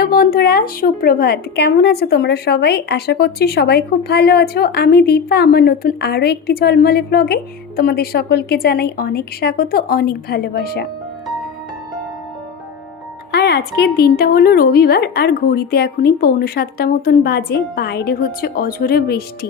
Hello বন্ধুরা, সুপ্রভাত। কেমন আছো তোমরা সবাই? আশা করছি সবাই খুব ভালো আছো। আমি দীপা, আমার নতুন আরও একটি ঝলমলে ব্লগে তোমাদের সকলকে জানাই অনেক স্বাগত, অনেক ভালোবাসা। আর আজকের দিনটা হলো রবিবার, আর ঘড়িতে এখনই 6:45 মতন বাজে। বাইরে হচ্ছে অঝোরে বৃষ্টি।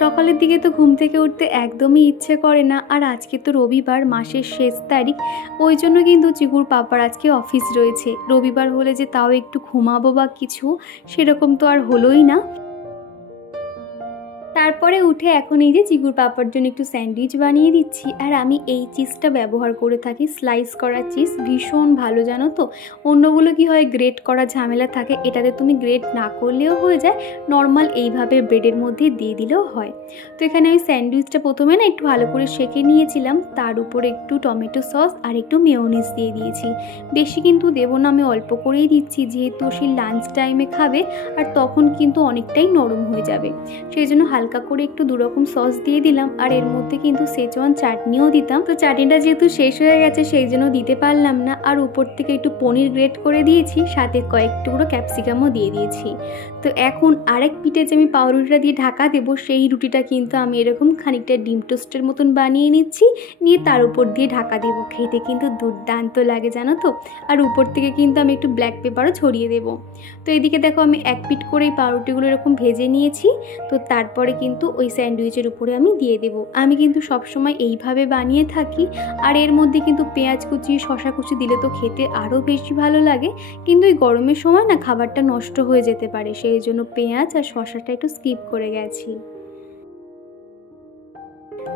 সকালের দিকে তো ঘুম থেকে উঠতে একদমই ইচ্ছে করে না, আর আজকে তো রবিবার, মাসের শেষ তারিখ। ওই জন্য কিন্তু চিকুর পাপার আজকে অফিস রয়েছে। রবিবার হলে যে তাও একটু ঘুমাবো বা কিছু, সেরকম তো আর হলোই না। তারপরে উঠে এখন এই যে চিকুর পাপার জন্য একটু স্যান্ডউইচ বানিয়ে দিচ্ছি। আর আমি এই চিজটা ব্যবহার করে থাকি, স্লাইস করা চিজ, ভীষণ ভালো জানো তো। অন্যগুলো কি হয়, গ্রেট করা ঝামেলা থাকে, এটাতে তুমি গ্রেট না করলেও হয়ে যায়, নর্মাল এইভাবে ব্রেডের মধ্যে দিয়ে দিলেও হয়। তো এখানে আমি স্যান্ডউইচটা প্রথমে না একটু ভালো করে সেঁকে নিয়েছিলাম, তার উপর একটু টমেটো সস আর একটু মেয়োনিজ দিয়ে দিয়েছি। বেশি কিন্তু দেবো না, আমি অল্প করেই দিচ্ছি, যেহেতু সেই লাঞ্চ টাইমে খাবে আর তখন কিন্তু অনেকটাই নরম হয়ে যাবে। সেই জন্য হালকা করে একটু দুরকম সস দিয়ে দিলাম। আর এর মধ্যে কিন্তু সেজওয়ান চাটনিও দিতাম, তো চাটনিটা যেহেতু শেষ হয়ে গেছে সেই জন্য দিতে পারলাম না। আর উপর থেকে একটু পনির গ্রেট করে দিয়েছি, সাথে কয়েক টুকরো ক্যাপসিকামও দিয়ে দিয়েছি। তো এখন আরেক পিঠে যে আমি পাউরুটিটা দিয়ে ঢাকা দেবো, সেই রুটিটা কিন্তু আমি এরকম খানিকটা ডিম টোস্টের মতন বানিয়ে নিচ্ছি, নিয়ে তার উপর দিয়ে ঢাকা দেবো। খেতে কিন্তু দুর্দান্ত লাগে জানো তো। আর উপর থেকে কিন্তু আমি একটু ব্ল্যাক পেপারও ছড়িয়ে দেবো। তো এদিকে দেখো আমি এক পিঠ করে এই পাউরুটিগুলো এরকম ভেজে নিয়েছি। তো তারপরে কিন্তু ওই স্যান্ডউইচের উপরে আমি দিয়ে দেবো। আমি কিন্তু সবসময় এইভাবে বানিয়ে থাকি। আর এর মধ্যে কিন্তু পেঁয়াজ কুচি, শশা কুচি দিলে তো খেতে আরও বেশি ভালো লাগে, কিন্তু এই গরমের সময় না খাবারটা নষ্ট হয়ে যেতে পারে, সেই জন্য পেঁয়াজ আর শশাটা একটু স্কিপ করে গেছি।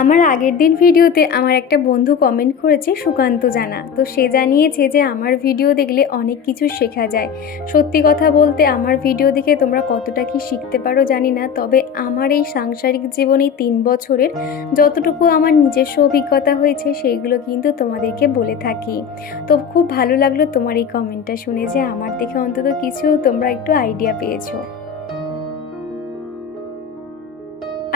আমার আগের দিন ভিডিওতে আমার একটা বন্ধু কমেন্ট করেছে, সুকান্ত জানা। তো সে জানিয়েছে যে আমার ভিডিও দেখলে অনেক কিছু শেখা যায়। সত্যি কথা বলতে আমার ভিডিও দেখে তোমরা কতটা কি শিখতে পারো জানি না, তবে আমার এই সাংসারিক জীবনে 3 বছরের যতটুকু আমার নিজস্ব অভিজ্ঞতা হয়েছে সেইগুলো কিন্তু তোমাদেরকে বলে থাকি। তো খুব ভালো লাগলো তোমার এই কমেন্টটা শুনে, যে আমার দেখে অন্তত কিছু তোমরা একটু আইডিয়া পেয়েছো।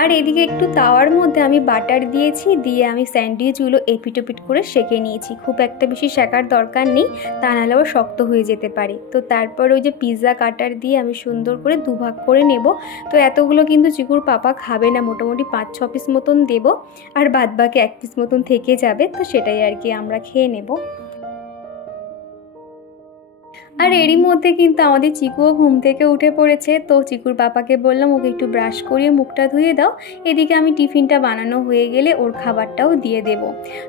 আর এদিকে একটু তাওয়ার মধ্যে আমি বাটার দিয়েছি, দিয়ে আমি স্যান্ডউইচগুলো এপিটোপিট করে সেঁকে নিয়েছি। খুব একটা বেশি সেঁকার দরকার নেই, তা নাহলে আবার শক্ত হয়ে যেতে পারে। তো তারপর ওই যে পিৎজা কাটার দিয়ে আমি সুন্দর করে দুভাগ করে নেব। তো এতগুলো কিন্তু চিকুর পাপা খাবে না, মোটামুটি 5-6 পিস মতন দেবো, আর বাদবাকি 1 পিস মতন থেকে যাবে। তো সেটাই আর কি আমরা খেয়ে নেব। আর এরই মধ্যে কিন্তু আমাদের চিকুও ঘুম থেকে উঠে পড়েছে। তো চিকুর পাপাকে বললাম ওকে একটু ব্রাশ করিয়ে মুখটা ধুয়ে দাও, এদিকে আমি টিফিনটা বানানো হয়ে গেলে ওর খাবারটাও দিয়ে দেব।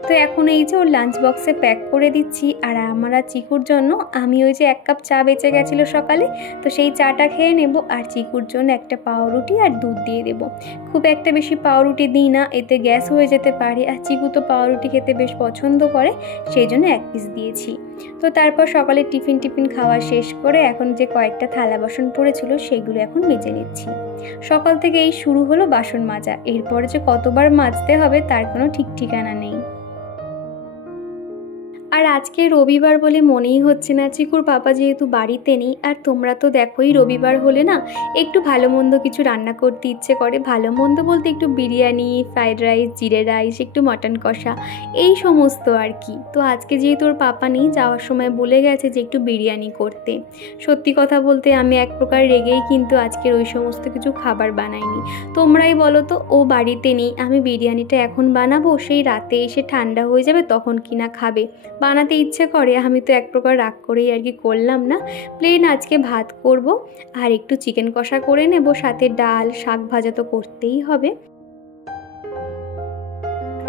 তো এখন এই যে ওর লাঞ্চ বক্সে প্যাক করে দিচ্ছি। আর আমার আর চিকুর জন্য আমি ওই যে 1 কাপ চা বেঁচে গেছিলো সকালে, তো সেই চাটা খেয়ে নেব। আর চিকুর জন্য একটা পাউরুটি আর দুধ দিয়ে দেব। খুব একটা বেশি পাউরুটি দিই না, এতে গ্যাস হয়ে যেতে পারে, আর চিকু তো পাউরুটি খেতে বেশ পছন্দ করে, সেই জন্য 1 পিস দিয়েছি। তো তারপর সকালে টিফিন খাওয়া শেষ করে এখন যে কয়েকটা থালা বাসন পড়েছিল সেগুলো এখন মেজে নিচ্ছি। সকাল থেকে এই শুরু হলো বাসন মাজা, এরপরে যে কতবার মাজতে হবে তার কোনো ঠিক ঠিকানা নেই। আর আজকে রবিবার বলে মনেই হচ্ছে না, চিকুর পাপা যেহেতু বাড়িতে নেই। আর তোমরা তো দেখোই রবিবার হলে না একটু ভালো মন্দ কিছু রান্না করতে ইচ্ছে করে। ভালো মন্দ বলতে একটু বিরিয়ানি, ফ্রাইড রাইস, জিরে রাইস, একটু মটন কষা, এই সমস্ত আর কি। তো আজকে যেহেতু ওর পাপা নেই, যাওয়ার সময় বলে গেছে যে একটু বিরিয়ানি করতে। সত্যি কথা বলতে আমি এক প্রকার রেগেই কিন্তু আজকের ওই সমস্ত কিছু খাবার বানাইনি। তোমরাই বলো তো, ও বাড়িতে নেই, আমি বিরিয়ানিটা এখন বানাবো, সেই রাতে এসে ঠান্ডা হয়ে যাবে, তখন কিনা খাবে। বানাতে ইচ্ছে করে, আমি তো এক প্রকার রাগ করেই আর কি করলাম না। প্লেন আজকে ভাত করব, আর একটু চিকেন কষা করে নেব, সাথে ডাল, শাক ভাজা তো করতেই হবে।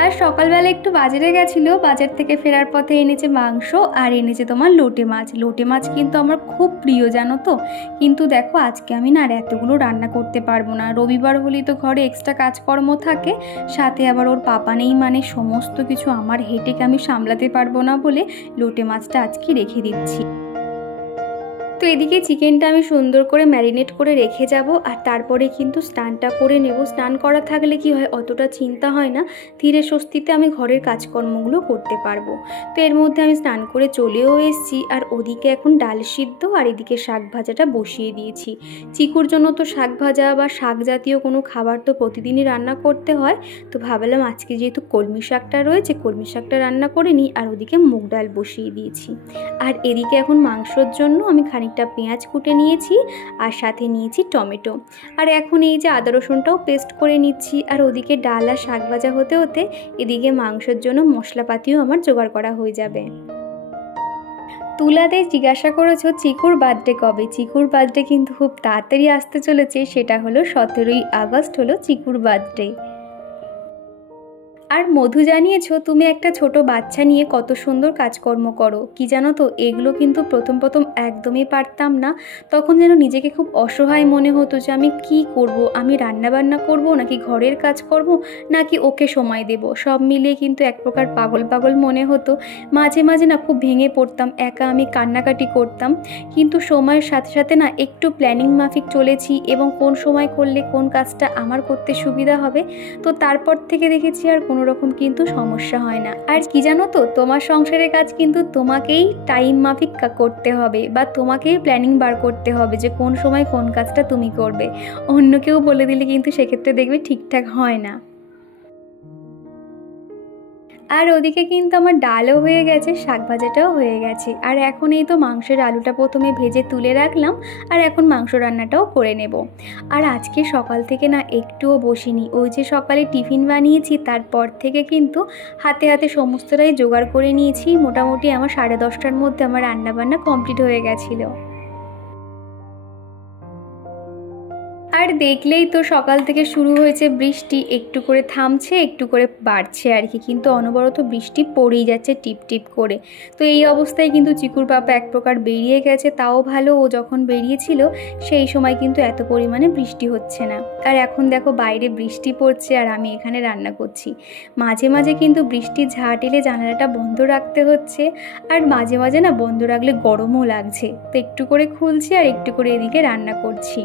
আর সকালবেলা একটু বাজারে গেছিলো, বাজার থেকে ফেরার পথে এনেছে মাংস, আর এনেছে তোমার লোটে মাছ। লোটে মাছ কিন্তু আমার খুব প্রিয় জানো তো। কিন্তু দেখো আজকে আমি না আর এতগুলো রান্না করতে পারবো না। রবিবার হলেই তো ঘরে এক্সট্রা কাজকর্ম থাকে, সাথে আবার ওর পাপা নেই, মানে সমস্ত কিছু আমার হেঁটেকে আমি সামলাতে পারবো না বলে লোটে মাছটা আজকে রেখে দিচ্ছি। তো এদিকে চিকেনটা আমি সুন্দর করে ম্যারিনেট করে রেখে যাব, আর তারপরে কিন্তু স্নানটা করে নেব। স্নান করা থাকলে কি হয়, অতটা চিন্তা হয় না, ধীরে স্বস্তিতে আমি ঘরের কাজকর্মগুলো করতে পারবো। তো এর মধ্যে আমি স্নান করে চলেও এসেছি। আর ওদিকে এখন ডাল সিদ্ধ আর এদিকে শাক ভাজাটা বসিয়ে দিয়েছি। চিকুর জন্য তো শাক ভাজা বা শাক জাতীয় কোনো খাবার তো প্রতিদিনই রান্না করতে হয়। তো ভাবলাম আজকে যেহেতু কলমি শাকটা রয়েছে, কলমি শাকটা রান্না করে নিই। আর ওদিকে মুগ ডাল বসিয়ে দিয়েছি। আর এদিকে এখন মাংসর জন্য আমি খানিকটা খানিকটা পেঁয়াজ কুটে নিয়েছি আর সাথে নিয়েছি টমেটো। আর এখন এই যে আদা রসুনটাও পেস্ট করে নিচ্ছি। আর ওদিকে ডাল আর শাক ভাজা হতে হতে এদিকে মাংসের জন্য মশলাপাতিও আমার জোগাড় করা হয়ে যাবে। তুলাদের জিজ্ঞাসা করেছো চিকুর বার্থডে কবে। চিকুর বার্থডে কিন্তু খুব তাড়াতাড়ি আসতে চলেছে, সেটা হলো 17ই আগস্ট হলো চিকুর বার্থডে। আর মধু জানিয়েছো তুমি একটা ছোট বাচ্চা নিয়ে কত সুন্দর কাজকর্ম করো। কি জানো তো, এগুলো কিন্তু প্রথম প্রথম একদমই পারতাম না। তখন যেন নিজেকে খুব অসহায় মনে হতো যে আমি কি করব, আমি রান্না বান্না করব নাকি ঘরের কাজ করব নাকি ওকে সময় দেব। সব মিলিয়ে কিন্তু এক প্রকার পাগল পাগল মনে হতো। মাঝে মাঝে না খুব ভেঙে পড়তাম, একা আমি কান্নাকাটি করতাম। কিন্তু সময়ের সাথে সাথে না একটু প্ল্যানিং মাফিক চলেছি এবং কোন সময় করলে কোন কাজটা আমার করতে সুবিধা হবে, তো তারপর থেকে দেখেছি আর কোনো রকম কিন্তু সমস্যা হয় না। আর কি জানো তো, তোমার সংসারের কাজ কিন্তু তোমাকেই টাইম মাফিক করতে হবে বা তোমাকেই প্ল্যানিং বার করতে হবে যে কোন সময় কোন কাজটা তুমি করবে। অন্য কেউ বলে দিলে কিন্তু সেক্ষেত্রে দেখবে ঠিকঠাক হয় না। আর ওদিকে কিন্তু আমার ডালও হয়ে গেছে, শাক ভাজাটাও হয়ে গেছে। আর এখন এই তো মাংসের আলুটা প্রথমে ভেজে তুলে রাখলাম আর এখন মাংস রান্নাটাও করে নেব। আর আজকে সকাল থেকে না একটুও বসিনি, ওই যে সকালে টিফিন বানিয়েছি তারপর থেকে কিন্তু হাতে হাতে সমস্তটাই জোগাড় করে নিয়েছি। মোটামুটি আমার 10:30টার মধ্যে আমার রান্নাবান্না কমপ্লিট হয়ে গেছিলো। আর দেখলেই তো সকাল থেকে শুরু হয়েছে বৃষ্টি, একটু করে থামছে একটু করে বাড়ছে আর কি, কিন্তু অনবরত বৃষ্টি পড়েই যাচ্ছে টিপ টিপ করে। তো এই অবস্থায় কিন্তু চিকুর পাপা এক প্রকার বেরিয়ে গেছে, তাও ভালো, ও যখন বেরিয়েছিল সেই সময় কিন্তু এত পরিমাণে বৃষ্টি হচ্ছে না। আর এখন দেখো বাইরে বৃষ্টি পড়ছে আর আমি এখানে রান্না করছি। মাঝে মাঝে কিন্তু বৃষ্টির ঝাঁট এলে জানালাটা বন্ধ রাখতে হচ্ছে, আর মাঝে মাঝে না বন্ধ রাখলে গরমও লাগছে, তো একটু করে খুলছি আর একটু করে এদিকে রান্না করছি।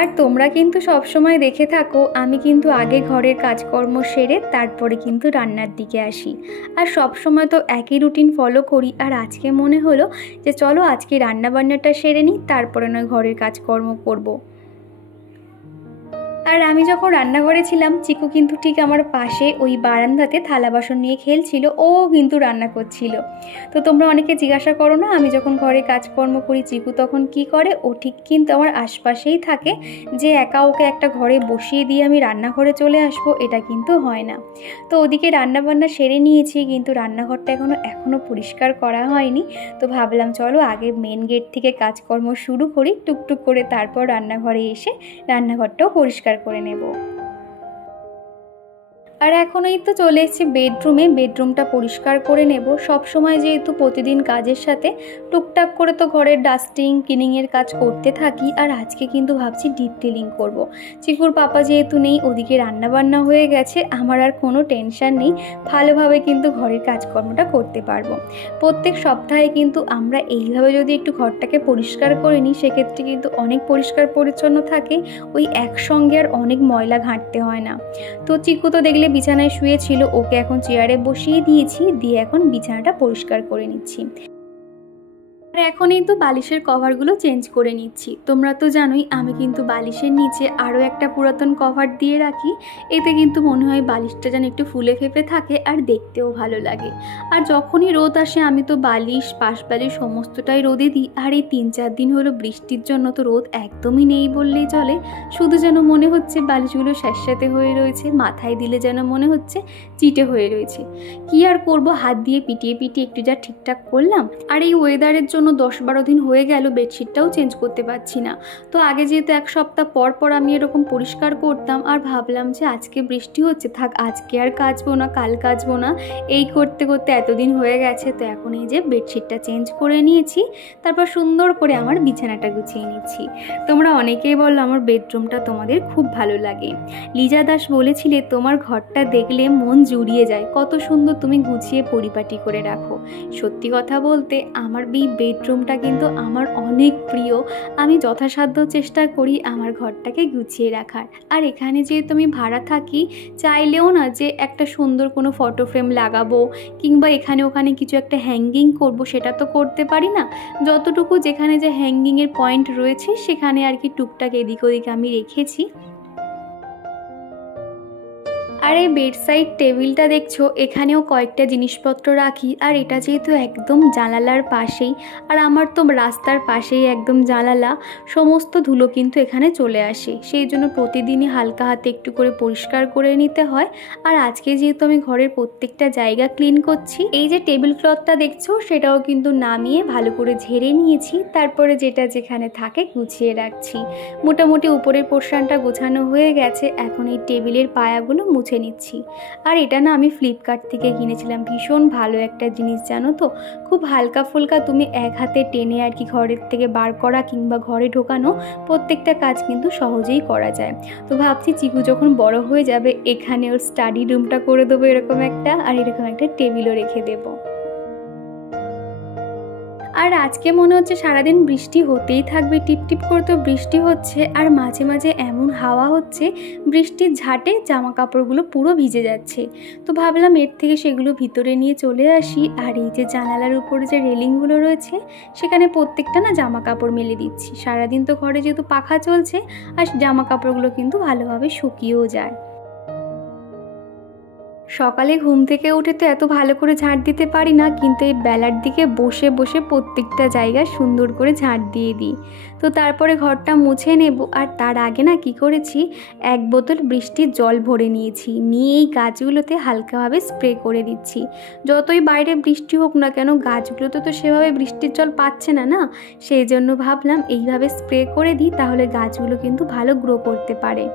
আর তোমরা কিন্তু সব সময় দেখে থাকো আমি কিন্তু আগে ঘরের কাজকর্ম সেরে তারপরে কিন্তু রান্নার দিকে আসি। আর সব সময় তো একই রুটিন ফলো করি, আর আজকে মনে হলো যে চলো আজকে রান্না বান্নাটা সেরে নিই, তারপরে নয় ঘরের কাজকর্ম করব। আর আমি যখন রান্নাঘরে ছিলাম চিকু কিন্তু ঠিক আমার পাশে ওই বারান্দাতে থালা বাসন নিয়ে খেলছিল, ও কিন্তু রান্না করছিল। তো তোমরা অনেকে জিজ্ঞাসা করো না আমি যখন ঘরে কাজকর্ম করি চিকু তখন কি করে, ও ঠিক কিন্তু আমার আশপাশেই থাকে, যে একা ওকে একটা ঘরে বসিয়ে দিয়ে আমি রান্নাঘরে চলে আসবো এটা কিন্তু হয় না। তো ওদিকে রান্নাবান্না সেরে নিয়েছি, কিন্তু রান্নাঘরটা এখনও পরিষ্কার করা হয়নি। তো ভাবলাম চলো আগে মেন গেট থেকে কাজকর্ম শুরু করি, টুকটুক করে তারপর রান্নাঘরে এসে রান্নাঘরটাও পরিষ্কার করে নেব। আর এখন এই তো চলে এসেছি বেডরুমটা পরিষ্কার করে নেব। সব সময় যেহেতু প্রতিদিন কাজের সাথে টুকটাক করে তো ঘরের ডাস্টিং ক্লিনিংয়ের কাজ করতে থাকি, আর আজকে কিন্তু ভাবছি ডিপ ক্লিনিং করব। চিকুর পাপা যেহেতু নেই, ওদিকে রান্নাবান্না হয়ে গেছে, আমার আর কোনো টেনশন নেই, ভালোভাবে কিন্তু ঘরের কাজকর্মটা করতে পারবো। প্রত্যেক সপ্তাহে কিন্তু আমরা এইভাবে যদি একটু ঘরটাকে পরিষ্কার করে নিই সেক্ষেত্রে কিন্তু অনেক পরিষ্কার পরিচ্ছন্ন থাকে, ওই একসঙ্গে আর অনেক ময়লা ঘাঁটতে হয় না। তো চিকু তো দেখলে বিছানায় শুয়েছিল, ওকে এখন চেয়ারে বসিয়ে দিয়েছি, দিয়ে এখন বিছানাটা পরিষ্কার করে নিচ্ছি। আর এখন এই তো বালিশের কভারগুলো চেঞ্জ করে নিচ্ছি। তোমরা তো জানোই আমি কিন্তু বালিশের নিচে আরও একটা পুরাতন কভার দিয়ে রাখি, এতে কিন্তু মনে হয় বালিশটা যেন একটু ফুলে ফেঁপে থাকে আর দেখতেও ভালো লাগে। আর যখনই রোদ আসে আমি তো বালিশ পাশ বালিশ সমস্তটাই রোদে দিই। আর এই 3-4 দিন হলো বৃষ্টির জন্য তো রোদ একদমই নেই বললেই চলে, শুধু যেন মনে হচ্ছে বালিশগুলো স্যাঁতস্যাঁতে হয়ে রয়েছে, মাথায় দিলে যেন মনে হচ্ছে চিটে হয়ে রয়েছে। কি আর করব, হাত দিয়ে পিটিয়ে পিটিয়ে একটু যা ঠিকঠাক করলাম। আর এই ওয়েদারের জন্য 10-12 দিন হয়ে গেল বেডশিটটাও চেঞ্জ করতে পারছি না। তো আগে যেহেতু 1 সপ্তাহ পর পর আমি এরকম পরিষ্কার করতাম, আর ভাবলাম যে আজকে বৃষ্টি হচ্ছে থাক আজকে আর কাচবো না, কাল কাচবো না, এই করতে করতে এতদিন হয়ে গেছে। তো এখন এই যে বেডশিটটা চেঞ্জ করে নিয়েছি, তারপর সুন্দর করে আমার বিছানাটা গুছিয়ে নিচ্ছি। তোমরা অনেকেই বললো আমার বেডরুমটা তোমাদের খুব ভালো লাগে। লিজা দাস বলেছিলে তোমার ঘরটা দেখলে মন জুড়িয়ে যায়, কত সুন্দর তুমি গুছিয়ে পরিপাটি করে রাখো। সত্যি কথা বলতে আমার এই বেডরুমটা কিন্তু আমার অনেক প্রিয়, আমি যথাসাধ্য চেষ্টা করি আমার ঘরটাকে গুছিয়ে রাখার। আর এখানে যেহেতু আমি ভাড়া থাকি, চাইলেও না যে একটা সুন্দর কোনো ফটো ফ্রেম লাগাবো কিংবা এখানে ওখানে কিছু একটা হ্যাঙ্গিং করব সেটা তো করতে পারি না। যতটুকু যেখানে যে হ্যাঙ্গিংয়ের পয়েন্ট রয়েছে সেখানে আর কি টুকটাক এদিক ওদিক আমি রেখেছি। আর আর এই বেডসাইড টেবিলটা দেখছো, এখানেও কয়েকটা জিনিসপত্র রাখি। আর এটা যেহেতু একদম জানালার পাশেই, আর আমার তো রাস্তার পাশেই একদম জানালা, সমস্ত ধুলো কিন্তু এখানে চলে আসে। সেই জন্য প্রতিদিনই হালকা হাতে একটু করে পরিষ্কার করে নিতে হয়। আর আজকে যেহেতু আমি ঘরের প্রত্যেকটা জায়গা ক্লিন করছি, এই যে টেবিল ক্লথটা দেখছো সেটাও কিন্তু নামিয়ে ভালো করে ঝেড়ে নিয়েছি। তারপরে যেটা যেখানে থাকে গুছিয়ে রাখছি। মোটামুটি উপরের পোর্শনটা গোছানো হয়ে গেছে। এখন এই টেবিলের পায়াগুলো মুছে নিচ্ছি। আর এটা না আমি ফ্লিপকার্ট থেকে কিনেছিলাম, ভীষণ ভালো একটা জিনিস জানো তো। খুব হালকা ফুলকা তুমি এক হাতে টেনে আর কি ঘরের থেকে বার করা কিংবা ঘরে ঢোকানো প্রত্যেকটা কাজ কিন্তু সহজেই করা যায়। তো ভাবছি চিকু যখন বড় হয়ে যাবে এখানে ওর স্টাডি রুমটা করে দেবো এরকম একটা, আর এরকম একটা টেবিলও রেখে দেবো। আর আজকে মনে হচ্ছে সারাদিন বৃষ্টি হতেই থাকবে, টিপটিপ করে তো বৃষ্টি হচ্ছে। আর মাঝে মাঝে এমন হাওয়া হচ্ছে, বৃষ্টির ঝাঁটে জামা কাপড়গুলো পুরো ভিজে যাচ্ছে। তো ভাবলাম এর থেকে সেগুলো ভিতরে নিয়ে চলে আসি। আর এই যে জানালার উপরে যে রেলিংগুলো রয়েছে সেখানে প্রত্যেকটা না জামা কাপড় মেলে দিচ্ছি। সারাদিন তো ঘরে যেহেতু পাখা চলছে, আর জামা কাপড়গুলো কিন্তু ভালোভাবে শুকিয়েও যায়। সকালে ঘুম থেকে উঠে তো এত ভালো করে ঝাঁট দিতে পারি না, কিন্তু এই বেলার দিকে বসে বসে প্রত্যেকটা জায়গা সুন্দর করে ঝাঁট দিয়ে দিই। তো তারপরে ঘরটা মুছে নেব। আর তার আগে না কি করেছি, 1 বোতল বৃষ্টির জল ভরে নিয়েছি, নিয়ে এই গাছগুলোতে হালকাভাবে স্প্রে করে দিচ্ছি। যতই বাইরে বৃষ্টি হোক না কেন, গাছগুলোতে তো সেভাবে বৃষ্টির জল পাচ্ছে না না, সেই জন্য ভাবলাম এইভাবে স্প্রে করে দিই, তাহলে গাছগুলো কিন্তু ভালো গ্রো করতে পারে।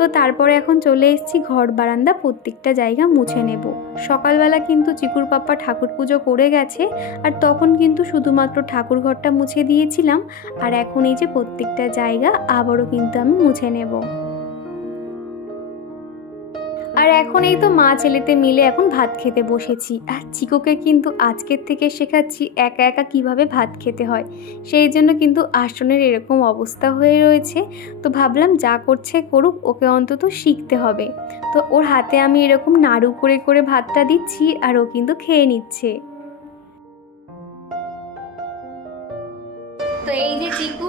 তো তারপরে এখন চলে এসেছি ঘর বারান্দা প্রত্যেকটা জায়গা মুছে নেব। সকালবেলা কিন্তু চিকুর পাপ্পা ঠাকুর পুজো করে গেছে, আর তখন কিন্তু শুধুমাত্র ঠাকুর ঘরটা মুছে দিয়েছিলাম। আর এখন এই যে প্রত্যেকটা জায়গা আবারও কিন্তু আমি মুছে নেব। আর এখন এই তো মা ছেলেতে মিলে এখন ভাত খেতে বসেছি। আর চিকুকে কিন্তু আজকের থেকে শেখাচ্ছি একা একা কিভাবে ভাত খেতে হয়। সেই জন্য কিন্তু আসনের এরকম অবস্থা হয়ে রয়েছে। তো ভাবলাম যা করছে করুক, ওকে অন্তত শিখতে হবে। তো ওর হাতে আমি এরকম নাড়ু করে করে ভাতটা দিচ্ছি, আর ও কিন্তু খেয়ে নিচ্ছে। তো এই যে চিকু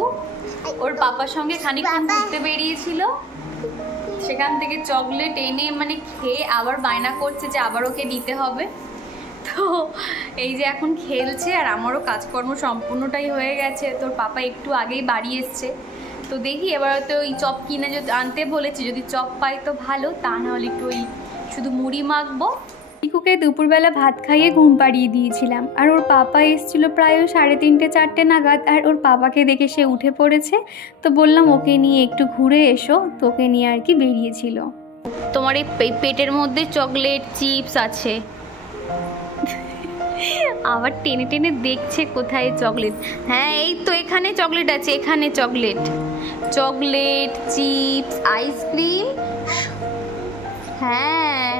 ওর পাপার সঙ্গে খানিকক্ষণ ঘুরতে বেরিয়েছিল, সেখান থেকে চকলেট এনে মানে খেয়ে আবার বায়না করছে যে আবার ওকে দিতে হবে। তো এই যে এখন খেলছে, আর আমারও কাজকর্ম সম্পূর্ণটাই হয়ে গেছে। তোর পাপা একটু আগেই বাড়ি এসছে। তো দেখি এবার তো ওই চপ কিনে যদি আনতে বলেছি, যদি চপ পাই তো ভালো, তা নাহলে একটু ওই শুধু মুড়ি মাখবো। চিকুকে দুপুরবেলা ভাত খাইয়ে ঘুম পাড়িয়ে দিয়েছিলাম। আর ওর পাপা এসেছিলো প্রায় 3:30-4টে নাগাদ। আর ওর পাপাকে দেখে সে উঠে পড়েছে। তো বললাম ওকে নিয়ে একটু ঘুরে এসো, তোকে নিয়ে আর কি বেরিয়েছিল। তোমার এই পেটের মধ্যে চকলেট চিপস আছে। আবার টেনে টেনে দেখছে কোথায় চকলেট। হ্যাঁ এই তো এখানে চকলেট আছে, এখানে চকলেট চিপস আইসক্রিম। হ্যাঁ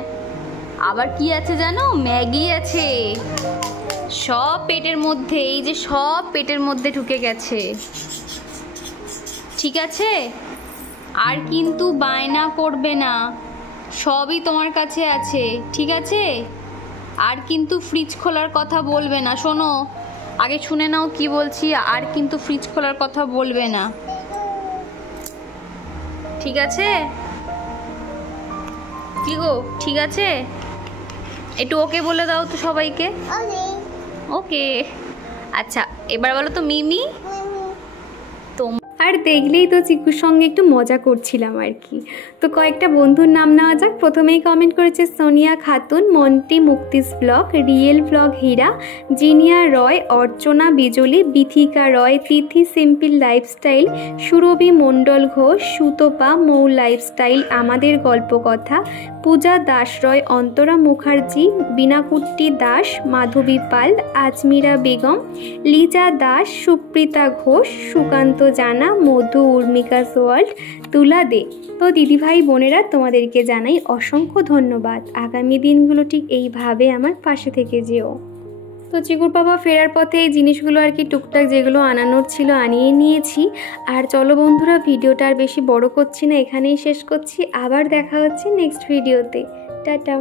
আবার কি আছে জানো, ম্যাগি আছে। সব পেটের মধ্যে, এই যে সব পেটের মধ্যে ঢুকে গেছে। ঠিক আছে, আর কিন্তু বায়না করবে না, সবই তোমার কাছে আছে। ঠিক আছে, আর কিন্তু ফ্রিজ খোলার কথা বলবে না। শোনো, আগে শুনে নাও কি বলছি। আর কিন্তু ফ্রিজ খোলার কথা বলবে না, ঠিক আছে? কি গো, ঠিক আছে? একটু ওকে বলে দাও তো সবাইকে। ওকে আচ্ছা, এবার বলো তো মিমি। আর দেখলেই তো চিকুর সঙ্গে একটু মজা করছিলাম আর কি। তো কয়েকটা বন্ধুর নাম নেওয়া যাক। প্রথমেই কমেন্ট করেছে সোনিয়া খাতুন, মন্টি মুক্তিস blog, real blog Hira, Zinia Roy, Archana Bijli, Bithika Roy, Tithi simple lifestyle, Surabhi Mondal Ghosh, Sutapa, Mou lifestyle, আমাদের গল্প কথা, পূজা দাস রয়, অন্তরা মুখার্জি, বীণাকুট্টি দাস, মাধবী পাল, আজমিরা বেগম, লিজা দাস, সুপ্রিতা ঘোষ, সুকান্ত জানা, মধু, উর্মিকা সোয়াল্ট, তুলা দে। তো দিদিভাই বোনেরা তোমাদেরকে জানাই অসংখ্য ধন্যবাদ। আগামী দিনগুলো ঠিক এইভাবে আমার পাশে থেকে যেও। তো চিকুর বাবা ফেরার পথে এই জিনিসগুলো আর কি টুকটাক যেগুলো আনানোর ছিল আনিয়ে নিয়েছি। আর চলো বন্ধুরা, ভিডিওটা আর বেশি বড় করছি না, এখানেই শেষ করছি। আবার দেখা হচ্ছে নেক্সট ভিডিওতে। টাটা।